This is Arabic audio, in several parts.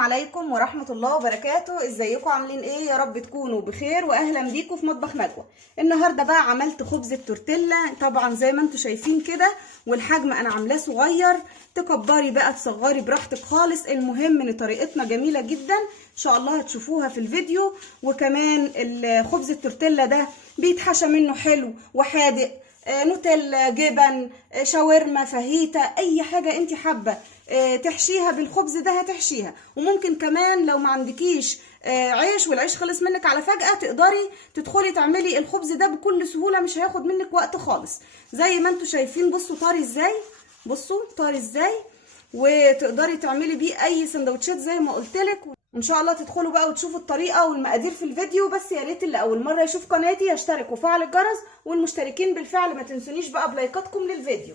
عليكم ورحمة الله وبركاته. ازيكم عاملين ايه؟ يا رب تكونوا بخير واهلا بيكم في مطبخ نجوى. النهارده بقى عملت خبز التورتيلا، طبعا زي ما انتم شايفين كده، والحجم انا عاملاه صغير. تكبري بقى تصغري براحتك خالص، المهم ان طريقتنا جميلة جدا ان شاء الله هتشوفوها في الفيديو. وكمان الخبز التورتيلا ده بيتحشى منه حلو وحادق، نوتيلا، جبن، شاورما، فاهيتا، اي حاجة انت حابة تحشيها بالخبز ده هتحشيها. وممكن كمان لو ما عندكيش عيش والعيش خلص منك على فجأة، تقدري تدخلي تعملي الخبز ده بكل سهولة، مش هياخد منك وقت خالص. زي ما انتوا شايفين، بصوا طاري ازاي، بصوا طاري ازاي، وتقدري تعملي بيه اي سندوتشات زي ما قلتلك. ان شاء الله تدخلوا بقى وتشوفوا الطريقه والمقادير في الفيديو. بس يا ريت اللي اول مره يشوف قناتي يشترك وفعل الجرس، والمشتركين بالفعل ما تنسونيش بقى بلايكاتكم للفيديو.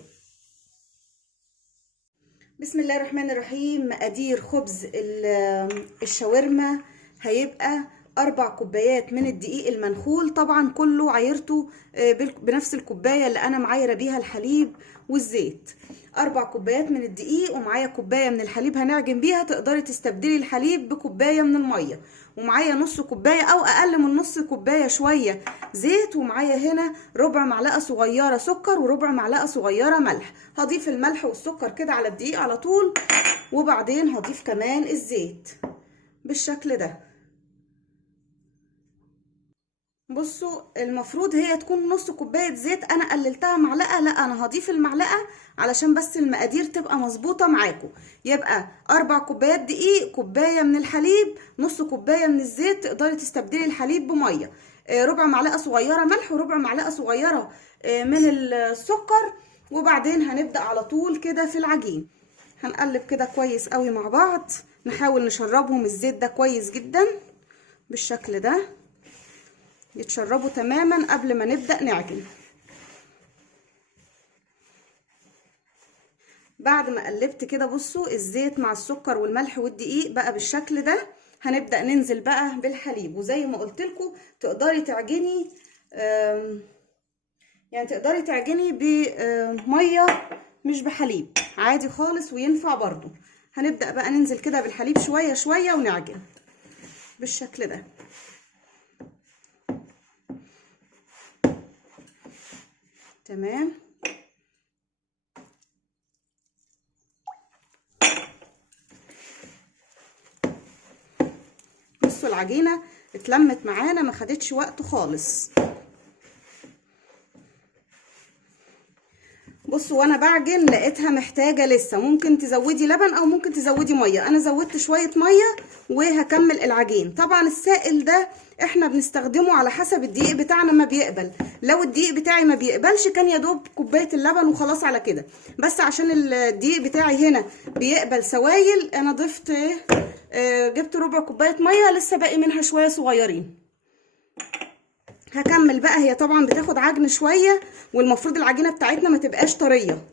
بسم الله الرحمن الرحيم. مقادير خبز الشاورما هيبقى 4 كوبايات من الدقيق المنخول، طبعا كله عايرته بنفس الكوبايه اللي انا معايره بيها الحليب والزيت. 4 كوبايات من الدقيق ومعايا كوبايه من الحليب هنعجن بيها، تقدري تستبدلي الحليب بكوبايه من الميه. ومعايا نص كوبايه او اقل من نص كوبايه شويه زيت. ومعايا هنا ربع معلقه صغيره سكر وربع معلقه صغيره ملح. هضيف الملح والسكر كده على الدقيق على طول، وبعدين هضيف كمان الزيت بالشكل ده. بصوا المفروض هي تكون نص كوبايه زيت، انا قللتها معلقه، لا انا هضيف المعلقه علشان بس المقادير تبقى مظبوطه معاكم. يبقى 4 كوبايات دقيق، كوبايه من الحليب، نص كوبايه من الزيت، تقدري تستبدلي الحليب بميه، ربع معلقه صغيره ملح وربع معلقه صغيره من السكر. وبعدين هنبدا على طول كده في العجين، هنقلب كده كويس قوي مع بعض، نحاول نشربهم الزيت ده كويس جدا بالشكل ده، يتشربوا تماما قبل ما نبدأ نعجن. بعد ما قلبت كده، بصوا الزيت مع السكر والملح والدقيق بقى بالشكل ده، هنبدأ ننزل بقى بالحليب. وزي ما قلت لكم تقدري تعجني يعني تقدري تعجني بميه مش بحليب، عادي خالص وينفع برضو. هنبدأ بقى ننزل كده بالحليب شوية شوية ونعجن بالشكل ده. تمام. بصوا العجينه اتلمت معانا، ما خدتش وقت خالص. بصوا وانا بعجن لقيتها محتاجه لسه، ممكن تزودي لبن او ممكن تزودي ميه. انا زودت شويه ميه وهكمل العجين. طبعا السائل ده احنا بنستخدمه على حسب الدقيق بتاعنا ما بيقبل. لو الدقيق بتاعي ما بيقبلش كان يا دوب كوبايه اللبن وخلاص على كده. بس عشان الدقيق بتاعي هنا بيقبل سوائل، انا ضفت جبت ربع كوبايه ميه، لسه باقي منها شويه صغيرين. هكمل بقى. هي طبعا بتاخد عجن شويه، والمفروض العجينه بتاعتنا ما تبقاش طريه.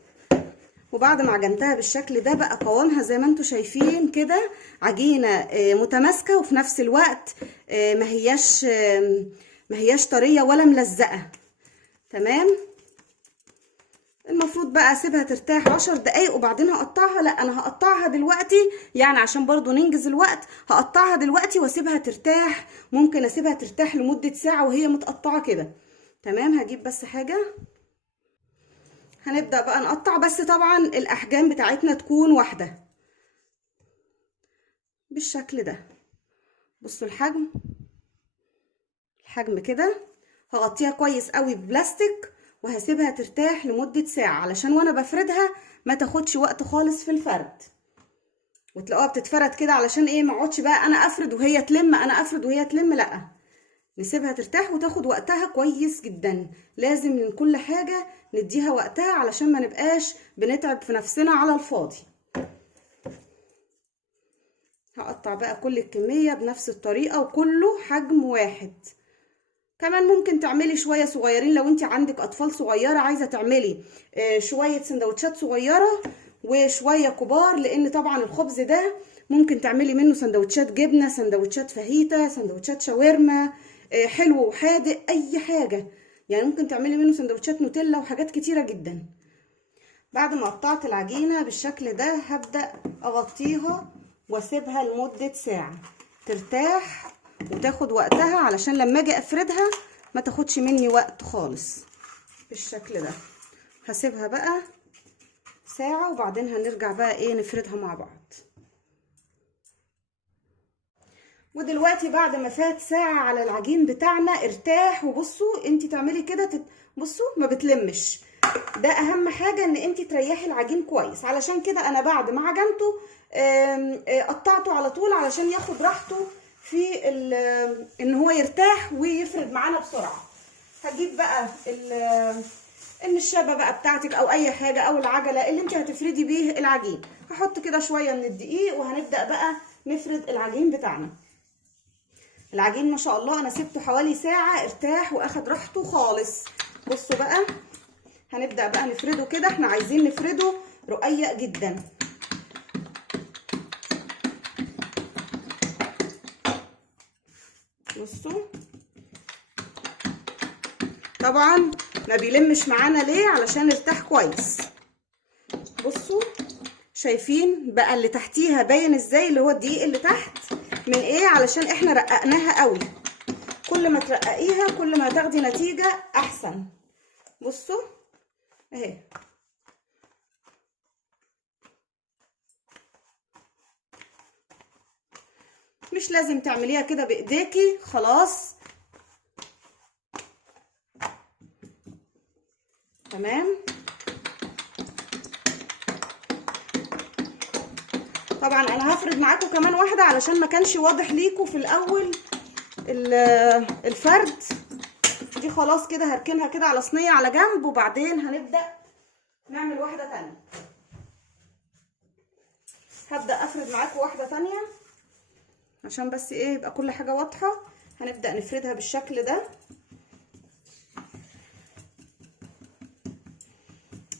وبعد ما عجنتها بالشكل ده بقى قوامها زي ما انتم شايفين كده، عجينه متماسكه وفي نفس الوقت ما هياش طريه ولا ملزقه. تمام. المفروض بقى اسيبها ترتاح 10 دقايق وبعدين هقطعها. لا انا هقطعها دلوقتي يعني عشان برضو ننجز الوقت، هقطعها دلوقتي واسيبها ترتاح. ممكن اسيبها ترتاح لمدة ساعة وهي متقطعة كده. تمام. هجيب بس حاجة، هنبدأ بقى نقطع. بس طبعا الاحجام بتاعتنا تكون واحدة بالشكل ده. بصوا الحجم كده. هغطيها كويس قوي ببلاستيك وهسيبها ترتاح لمدة ساعة علشان وانا بفردها ما تاخدش وقت خالص في الفرد. وتلاقوها بتتفرد كده علشان ايه، ما اقعدش بقى انا افرد وهي تلم، انا افرد وهي تلم، لا نسيبها ترتاح وتاخد وقتها كويس جدا. لازم من كل حاجة نديها وقتها علشان ما نبقاش بنتعب في نفسنا على الفاضي. هقطع بقى كل الكمية بنفس الطريقة وكله حجم واحد. كمان ممكن تعملي شويه صغيرين لو انت عندك اطفال صغيره عايزه تعملي شويه سندوتشات صغيره وشويه كبار، لان طبعا الخبز ده ممكن تعملي منه سندوتشات جبنه، سندوتشات فاهيتا، سندوتشات شاورما، حلو وحادق، اي حاجه يعني. ممكن تعملي منه سندوتشات نوتيلا وحاجات كتيره جدا. بعد ما قطعت العجينه بالشكل ده هبدا اغطيها واسيبها لمدة ساعة ترتاح وتاخد وقتها، علشان لما اجي افردها ما تاخدش مني وقت خالص. بالشكل ده هسيبها بقى ساعة وبعدين هنرجع بقى ايه نفردها مع بعض. ودلوقتي بعد ما فات ساعة على العجين بتاعنا ارتاح، وبصوا انتي تعملي كده بصوا ما بتلمش. ده اهم حاجة ان انتي تريحي العجين كويس. علشان كده انا بعد ما عجنته قطعته على طول علشان ياخد راحته في ان هو يرتاح ويفرد معانا بسرعة. هجيب بقى النشابة بقى بتاعتك او اي حاجة او العجلة اللي انتي هتفردي بيه العجين. هحط كده شوية من الدقيق وهنبدأ بقى نفرد العجين بتاعنا. العجين ما شاء الله انا سبته حوالي ساعة ارتاح واخد راحته خالص. بصوا بقى هنبدأ بقى نفرده كده. احنا عايزين نفرده رقيق جدا. بصوا طبعا ما بيلمش معانا ليه؟ علشان ارتاح كويس. بصوا شايفين بقى اللي تحتيها باين ازاي، اللي هو الدقيق اللي تحت من ايه؟ علشان احنا رققناها قوي. كل ما ترققيها كل ما هتاخدي نتيجة احسن. بصوا اهي. مش لازم تعمليها كده بايديكي، خلاص تمام. طبعا انا هفرد معاكم كمان واحده علشان ما كانش واضح ليكم في الاول الفرد. دي خلاص كده هركنها كده على صينيه على جنب، وبعدين هنبدا نعمل واحده تانية. هبدا افرد معاكم واحده تانية عشان بس ايه يبقى كل حاجه واضحه. هنبدا نفردها بالشكل ده.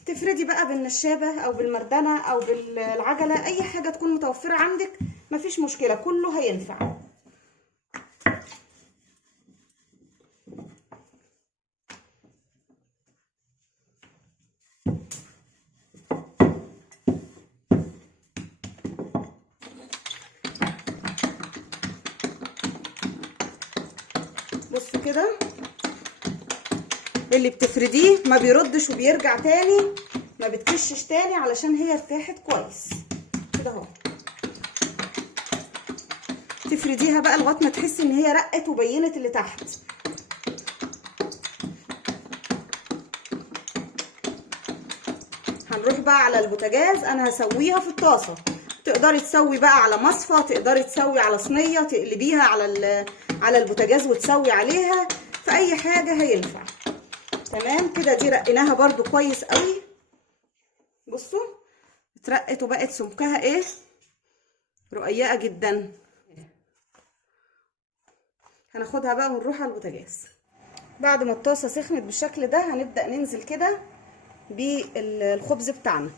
تفردي بقى بالنشابه او بالمردنه او بالعجله، اي حاجه تكون متوفره عندك مفيش مشكله، كله هينفع. بصوا كده اللي بتفرديه ما بيردش وبيرجع تاني، ما بتكشش تاني، علشان هي ارتاحت كويس كده اهو. تفرديها بقى لغايه ما تحسي ان هي رقت وبينت اللي تحت. هنروح بقى على البوتاجاز. انا هسويها في الطاسه. تقدري تسوي بقى على مصفى، تقدري تسوي على صينيه تقلبيها على البوتاجاز وتسوي عليها، في اي حاجه هينفع. تمام كده. دي رقيناها برضو كويس قوي. بصوا اترقت وبقت سمكها ايه؟ رقيقه جدا. هناخدها بقى ونروح على البوتاجاز. بعد ما الطاسه سخنت بالشكل ده هنبدا ننزل كده بالخبز بتاعنا.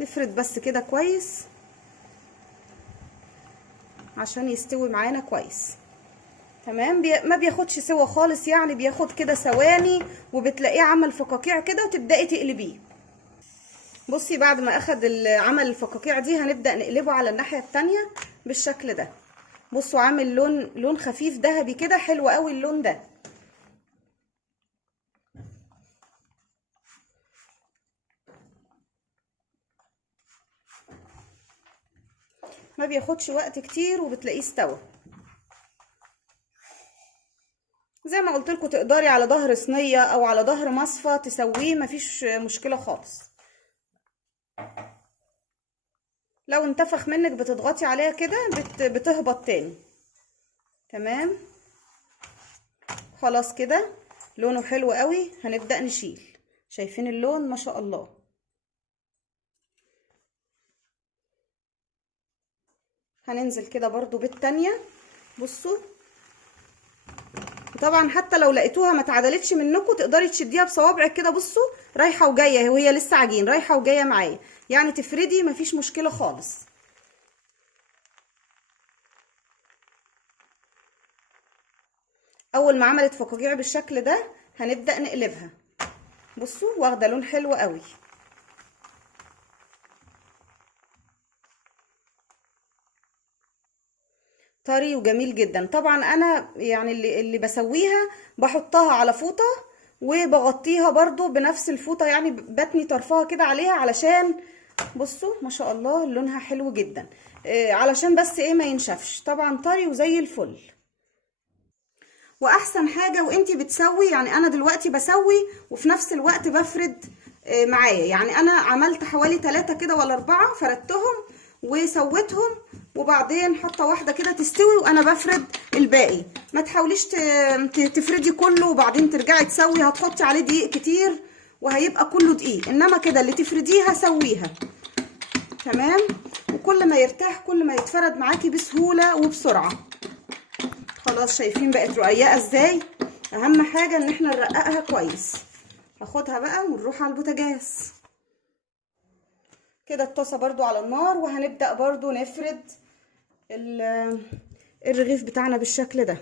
نفرد بس كده كويس عشان يستوي معانا كويس. تمام. ما بياخدش سوا خالص، يعني بياخد كده ثواني وبتلاقيه عمل فقاقيع كده وتبداي تقلبيه. بصي بعد ما اخد عمل الفقاقيع دي هنبدا نقلبه على الناحيه التانية بالشكل ده. بصوا عامل لون خفيف ذهبي كده، حلو قوي اللون ده. ما بياخدش وقت كتير وبتلاقيه استوى. زي ما قلت لكم تقدري على ظهر صينيه او على ظهر مصفى تسويه، مفيش مشكله خالص. لو انتفخ منك بتضغطي عليها كده بتهبط تاني. تمام خلاص كده لونه حلو قوي. هنبدأ نشيل. شايفين اللون ما شاء الله. هننزل كده برضو بالتانية. بصوا طبعا حتى لو لقيتوها ما اتعدلتش منكم تقدري تشديها بصوابعك كده. بصوا رايحه وجايه، وهي لسه عجين رايحه وجايه معايا، يعني تفردي مفيش مشكله خالص. اول ما عملت فقاقيع بالشكل ده هنبدا نقلبها. بصوا واخده لون حلو قوي. طري وجميل جدا. طبعا انا يعني اللي بسويها بحطها على فوطة وبغطيها برضو بنفس الفوطة، يعني بتني طرفها كده عليها علشان بصوا ما شاء الله لونها حلو جدا. علشان بس ايه ما ينشفش. طبعا طري وزي الفل. واحسن حاجة وانتي بتسوي، يعني انا دلوقتي بسوي وفي نفس الوقت بفرد معايا. يعني انا عملت حوالي 3 كده ولا 4، فردتهم وسويتهم وبعدين حاطه واحده كده تستوي وانا بفرد الباقي. ما تحاوليش تفردي كله وبعدين ترجعي تسوي، هتحطي عليه دقيق كتير وهيبقى كله دقيق. انما كده اللي تفرديها سويها تمام. وكل ما يرتاح كل ما يتفرد معاكي بسهوله وبسرعه. خلاص شايفين بقت رقيقه ازاي؟ اهم حاجه ان احنا نرققها كويس. هاخدها بقى ونروح على البوتاجاز. كده الطاسه برضو على النار، وهنبدا برضو نفرد الرغيف بتاعنا بالشكل ده.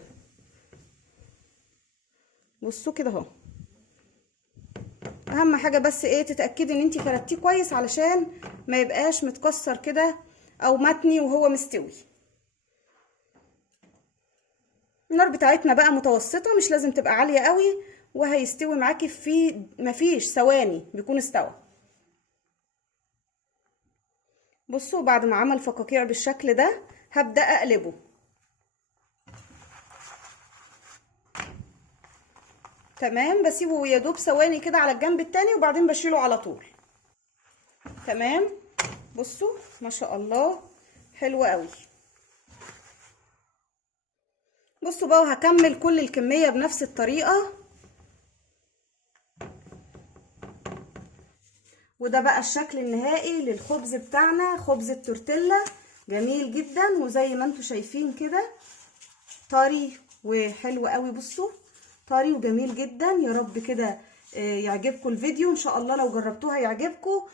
بصوا كده اهو. اهم حاجه بس ايه تتاكدي ان انتي فردتيه كويس علشان ما يبقاش متكسر كده او متني وهو مستوي. النار بتاعتنا بقى متوسطه، مش لازم تبقى عاليه قوي، وهيستوي معاكي في مفيش ثواني بيكون استوى. بصوا بعد ما عمل فقاقيع بالشكل ده هبدأ اقلبه. تمام. بسيبه يا دوب ثواني كده على الجنب التاني وبعدين بشيله على طول. تمام. بصوا ما شاء الله حلو قوي. بصوا بقى وهكمل كل الكمية بنفس الطريقة. وده بقى الشكل النهائي للخبز بتاعنا، خبز التورتيلا. جميل جدا وزي ما انتوا شايفين كده طري وحلو قوي. بصوا طري وجميل جدا. يا رب كده يعجبكم الفيديو ان شاء الله. لو جربتوها يعجبكم.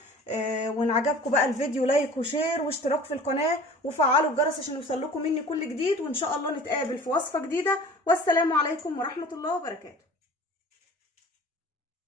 وان عجبكم بقى الفيديو لايك وشير واشتراك في القناة وفعلوا الجرس عشان يوصلكم مني كل جديد. وان شاء الله نتقابل في وصفة جديدة. والسلام عليكم ورحمة الله وبركاته.